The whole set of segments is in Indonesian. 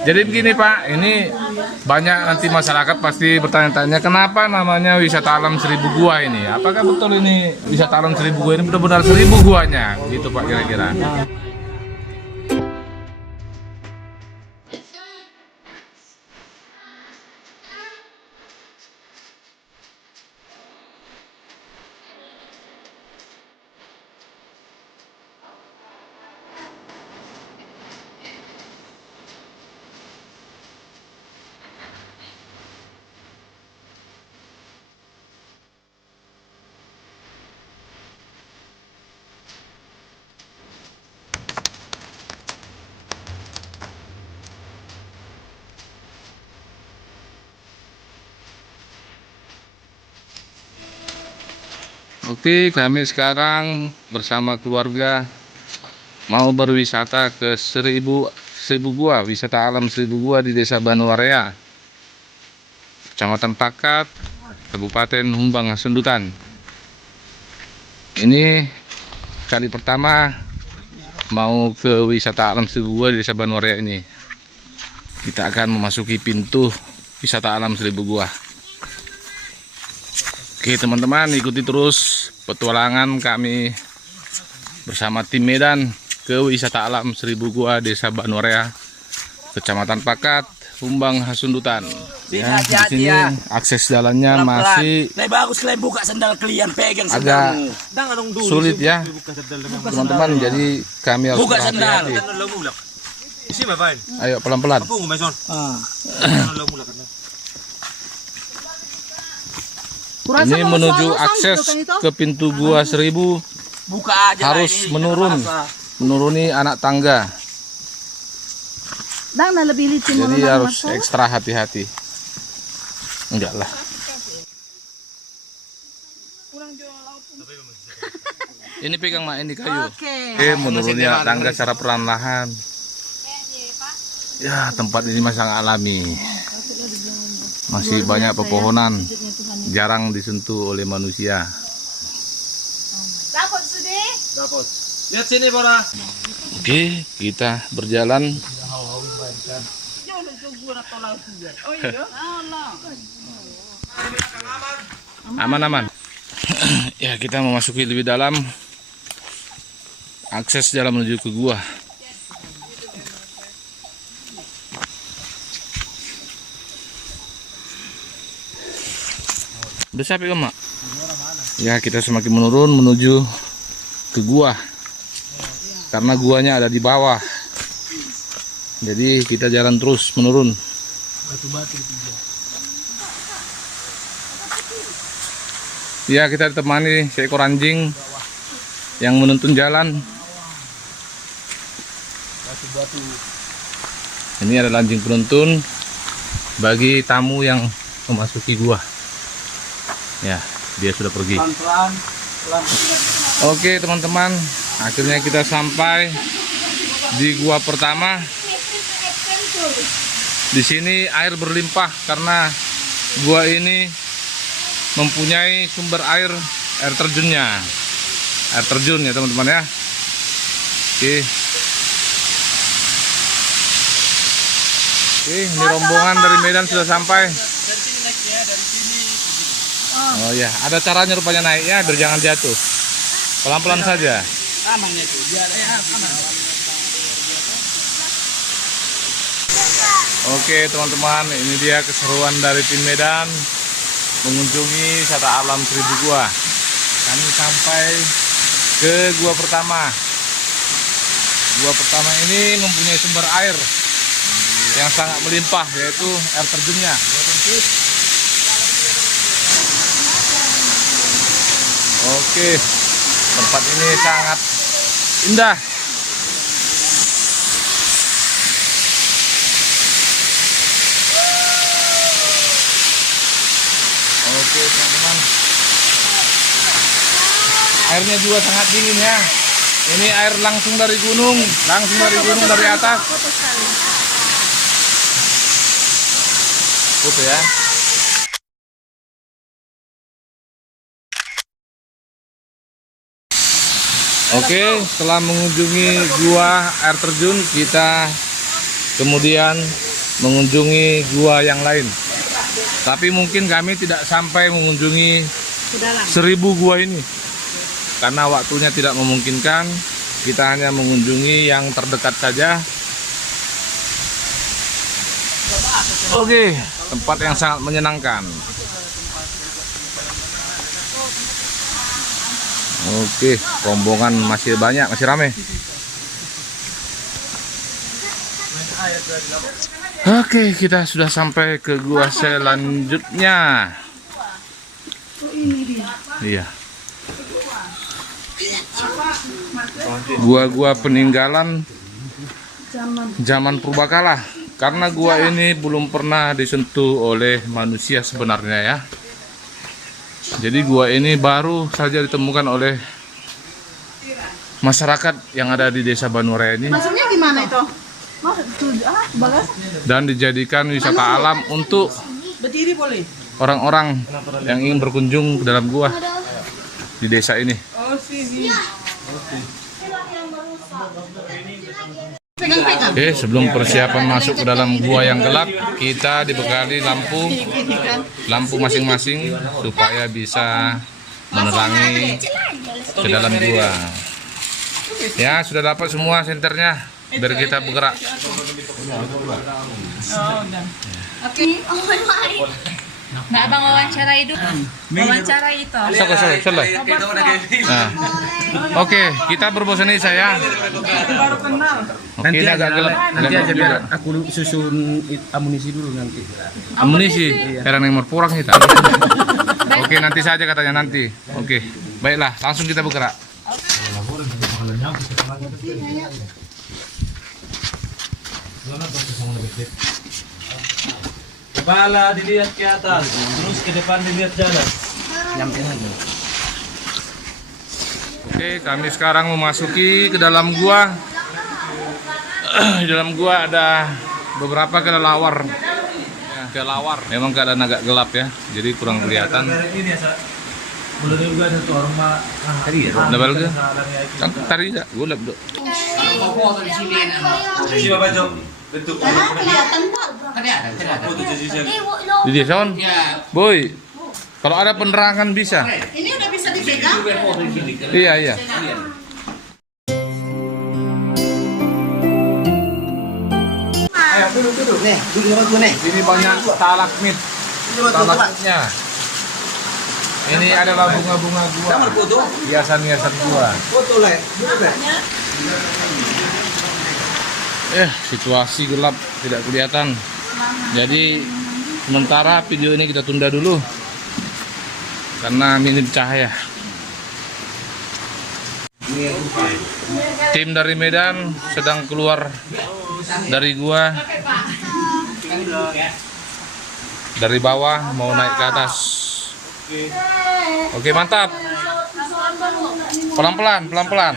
Jadi begini Pak, ini banyak nanti masyarakat pasti bertanya-tanya kenapa namanya wisata alam Seribu Gua ini? Apakah betul ini wisata alam Seribu Gua ini benar-benar 1000 guanya? Gitu Pak kira-kira. Oke, kami sekarang bersama keluarga mau berwisata ke Seribu Gua, wisata alam Seribu Gua di Desa Banuarea, Kecamatan Pakat, Kabupaten Humbang Hasundutan. Ini kali pertama mau ke wisata alam Seribu Gua di Desa Banuarea ini. Kita akan memasuki pintu wisata alam Seribu Gua. Oke teman-teman, ikuti terus petualangan kami bersama tim Medan ke wisata alam Seribu Gua Desa Banuarea, Kecamatan Pakat, Humbang Hasundutan. Ya, di sini akses jalannya masih buka sandal kalian pegang agak sulit ya teman-teman, jadi kami harus berhati-hati. Ayo pelan-pelan. Ini menuju akses ke pintu Gua Seribu harus menuruni anak tangga. Jadi harus ekstra hati-hati. Enggak lah. Ini pegang mak, ini kayu. Oke, menuruni anak tangga secara perlahan-lahan. Ya, tempat ini masih sangat alami. Masih banyak pepohonan, jarang disentuh oleh manusia. Dapat sudah? Dapat. Lihat sini, Bora. Oke, kita berjalan. Aman-aman. Ya, kita memasuki lebih dalam. Akses jalan menuju ke gua. Udah sampai mak? Ya, kita semakin menurun menuju ke gua. Karena guanya ada di bawah. Jadi kita jalan terus menurun. Ya, kita ditemani seekor anjing yang menuntun jalan. Ini adalah anjing penuntun bagi tamu yang memasuki gua. Ya, dia sudah pergi. Oke teman-teman, akhirnya kita sampai di gua pertama. Di sini air berlimpah karena gua ini mempunyai sumber air terjunnya. Air terjun ya teman-teman ya. Oke. Oke, ini rombongan dari Medan sudah sampai. Oh ya, ada caranya rupanya naik ya, biar jangan jatuh. Pelan-pelan saja. Amannya itu, biar aman. Oke teman-teman, ini dia keseruan dari tim Medan mengunjungi wisata alam Seribu Gua. Kami sampai ke gua pertama. Gua pertama ini mempunyai sumber air yang sangat melimpah, yaitu air terjunnya. Oke, tempat ini sangat indah. Oke teman-teman, airnya juga sangat dingin ya. Ini air langsung dari gunung, dari atas. Foto ya. Oke, setelah mengunjungi gua air terjun, kita kemudian mengunjungi gua yang lain. Tapi mungkin kami tidak sampai mengunjungi 1000 gua ini karena waktunya tidak memungkinkan. Kita hanya mengunjungi yang terdekat saja. Oke, tempat yang sangat menyenangkan. Oke, rombongan masih banyak, masih ramai. Oke, kita sudah sampai ke gua selanjutnya. Iya. Gua-gua peninggalan zaman purbakala. Karena gua ini belum pernah disentuh oleh manusia sebenarnya ya. Jadi gua ini baru saja ditemukan oleh masyarakat yang ada di Desa Banuraya ini. Maksudnya gimana itu? Dan dijadikan wisata alam untuk Berdiri boleh. orang-orang yang ingin berkunjung ke dalam gua di desa ini. Oh sini. Oke, sebelum persiapan masuk ke dalam gua yang gelap, kita dibekali lampu masing-masing supaya bisa menerangi ke dalam gua. Ya, sudah dapat semua senternya. Biar kita bergerak. Oke. Nah, abang wawancara itu. Wawancara itu. Selesai. Nah, oke, kita berbosan nih saya. Baru kenal. Oke, ini agak gelap. Nanti Gelap aja juga. biar aku susun amunisi dulu nanti. Amunisi, era yang purang kita. Oke, nanti saja katanya nanti. Oke, baiklah, langsung kita bergerak. Kepala dilihat ke atas, terus ke depan dilihat jalan. Oke, kami sekarang memasuki ke dalam gua. Di dalam gua ada beberapa kelelawar. Ya, kelelawar. Memang keadaan agak gelap ya, jadi kurang kelihatan. Ini ya, belum juga ada tuh orang mah tadi ya. Double ke? Tari enggak? Gulap, Dok. Coba baca bentuk. Kelihatan Pak. Di desa, On? Boy. Kalau ada penerangan bisa. Ini udah bisa dipegang. Iya. Ayo duduk nih, duduk nih. Ini banyak stalagmit. Stalagmitnya. Ini adalah bunga-bunga gua. Hiasan-hiasan gua. Foto lah. Situasi gelap, tidak kelihatan. Jadi sementara video ini kita tunda dulu karena minim cahaya. Tim dari Medan sedang keluar dari gua dari bawah mau naik ke atas. Oke, mantap. Pelan-pelan.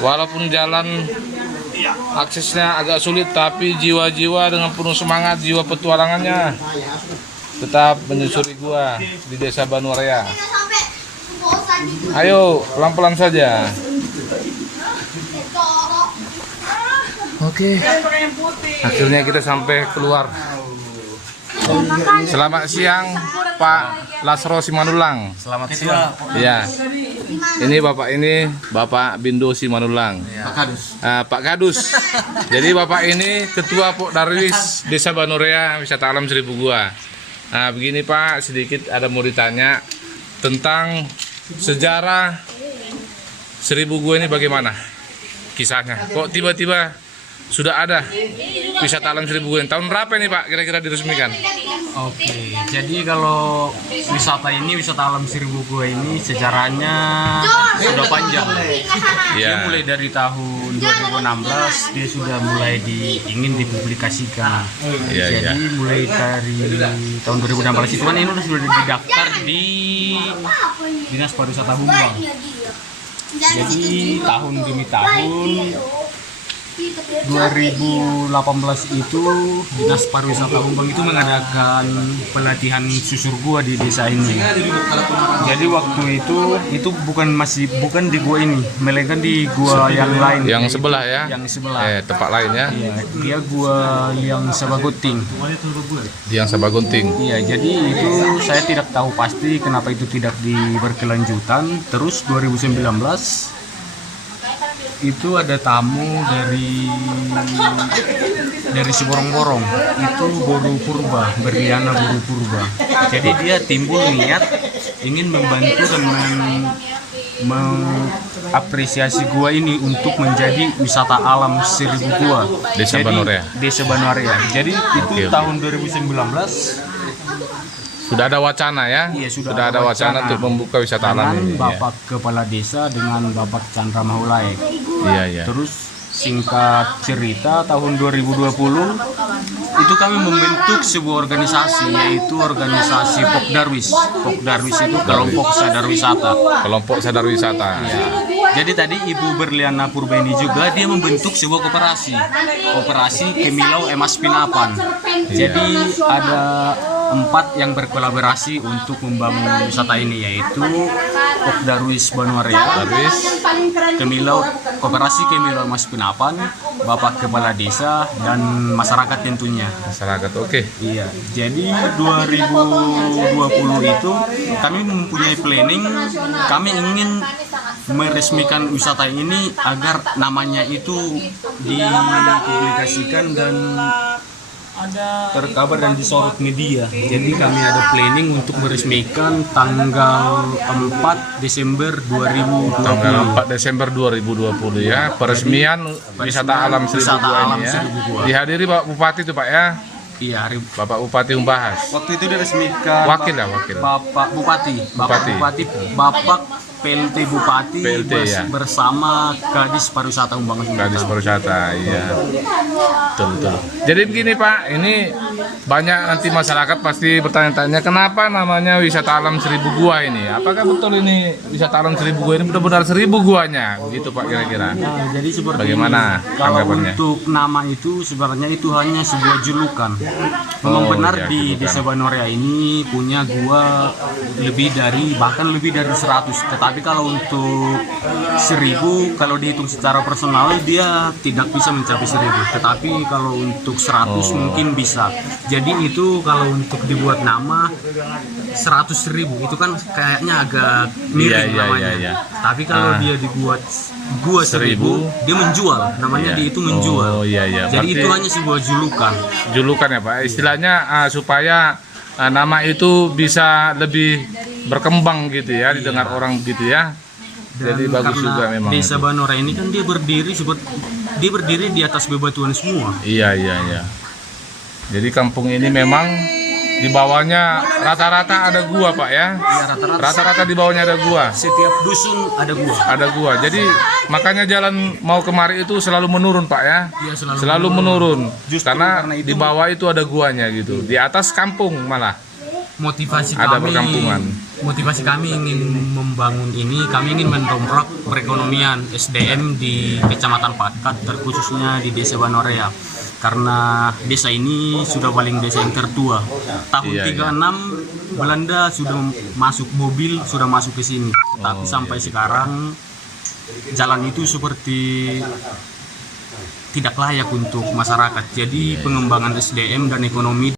Walaupun jalan aksesnya agak sulit, tapi jiwa-jiwa dengan penuh semangat, jiwa petualangannya tetap menyusuri gua di Desa Banuraya. Ayo, pelan-pelan saja. Oke. Akhirnya kita sampai keluar. Selamat siang, Pak Lasro Simanulang. Selamat siang. Ya. Ini Bapak Bindo Simanulang. Pak Kadus. Jadi Bapak ini Ketua Pok Darwis Desa Banuraya Wisata Alam 1000 Gua. Nah, begini Pak, sedikit ada mau ditanya tentang sejarah 1000 Gua ini bagaimana kisahnya? Kok tiba-tiba sudah ada wisata alam 1000 Gua? Tahun berapa ini Pak kira-kira diresmikan? Oke, jadi kalau wisata alam 1000 Gua ini sejarahnya sudah panjang. Dia Ya. mulai dari tahun 2016 dia sudah mulai ingin dipublikasikan. Iya. Jadi mulai dari tahun 2016 itu kan ini sudah didaftar di Dinas Pariwisata Bumbang. Jadi tahun demi tahun 2018 itu Dinas Pariwisata Humbang itu mengadakan pelatihan susur gua di desa ini. Jadi waktu itu bukan di gua ini, melainkan di gua yang lain. Yang sebelah ya? Yang sebelah. Tempat lain ya? Iya, dia gua yang Sabagunting. Yang Sabagunting. Iya, jadi itu saya tidak tahu pasti kenapa itu tidak berkelanjutan. Terus 2019 itu ada tamu dari Siborong-borong, itu Boru Purba, Berliana Boru Purba. Jadi dia timbul niat ingin membantu dan mengapresiasi gua ini untuk menjadi wisata alam seribu gua. Desa Banorea. Desa Banorea. Jadi itu Oke. tahun 2019 Sudah ada wacana ya? Iya, sudah ada ada wacana wacana untuk membuka wisata alam dengan ini. Bapak Kepala Desa dengan Bapak Chandra Mahulai. Iya, iya. Terus singkat cerita tahun 2020 itu kami membentuk sebuah organisasi, yaitu organisasi Pok Darwis. Pok Darwis itu kelompok sadar wisata. Kelompok sadar wisata. Ya. Jadi tadi Ibu Berliana Purba ini juga dia membentuk sebuah koperasi Kemilau Emas Pinapan. Jadi ada 4 yang berkolaborasi untuk membangun wisata ini, yaitu Pok Darwis Banoarea, Koperasi Kemilau Emas Pinapan, Bapak Kepala Desa, dan masyarakat tentunya. Masyarakat, oke. Iya, jadi 2020 itu kami mempunyai planning, kami ingin meresmikan wisata ini agar namanya itu dipublikasikan dan terkabar dan disorot media. Jadi kami ada planning untuk meresmikan tanggal 4 Desember 2020. Tanggal 4 Desember 2020 ya, peresmian wisata alam Seribu Wisata Gua alam ini ya. Seribu Gua. Dihadiri Pak Bupati itu Pak ya. Iya, Bapak Bupati Umbahas. waktu itu diresmikan Wakil ya, wakil. Bapak Bupati, Bapak PLT Bupati PLT, ya. bersama Kadis Pariwisata Humbang. Kadis Pariwisata, iya. Betul. Jadi begini Pak, ini banyak nanti masyarakat pasti bertanya-tanya kenapa namanya wisata alam Seribu Gua ini? Apakah betul ini wisata alam Seribu Gua ini benar-benar 1000 guanya? Begitu Pak kira-kira. Nah, jadi seperti Bagaimana kalau tanggapannya? untuk nama itu sebenarnya itu hanya sebuah julukan. Memang Oh, benar iya, di julukan. Desa Banorea ini punya gua bahkan lebih dari 100. Tetapi kalau untuk 1000 kalau dihitung secara personal dia tidak bisa mencapai 1000. Tetapi kalau untuk 100 mungkin bisa. Jadi itu kalau untuk dibuat nama 100.000 itu kan kayaknya agak miring Iya, namanya. iya. Tapi kalau dia dibuat gua 1000 dia menjual, namanya Iya. dia itu menjual. Oh, iya. Jadi Berarti itu hanya sebuah julukan ya Pak. Istilahnya supaya nama itu bisa lebih berkembang gitu ya, didengar orang gitu ya. Jadi bagus karena juga memang. Desa itu. Banorea ini kan dia berdiri di atas bebatuan semua. Iya. Jadi kampung ini memang di bawahnya rata-rata ada gua Pak ya. Ya, Rata-rata di bawahnya ada gua. Setiap dusun ada gua. Ada gua. Jadi makanya jalan mau kemari itu selalu menurun Pak ya. Iya, Selalu menurun. Justru Karena karena itu- di bawah itu ada guanya gitu. Di atas kampung malah. Motivasi Ada kami perkampungan. Motivasi kami ingin membangun ini, kami ingin mendongkrak perekonomian SDM di Kecamatan Patkat, terkhususnya di Desa Banorea. Karena desa ini sudah paling desa yang tertua. Tahun Iya, 36 Belanda sudah masuk mobil, sudah masuk ke sini. Tapi sampai sekarang jalan itu seperti tidak layak untuk masyarakat. Jadi pengembangan SDM dan ekonomi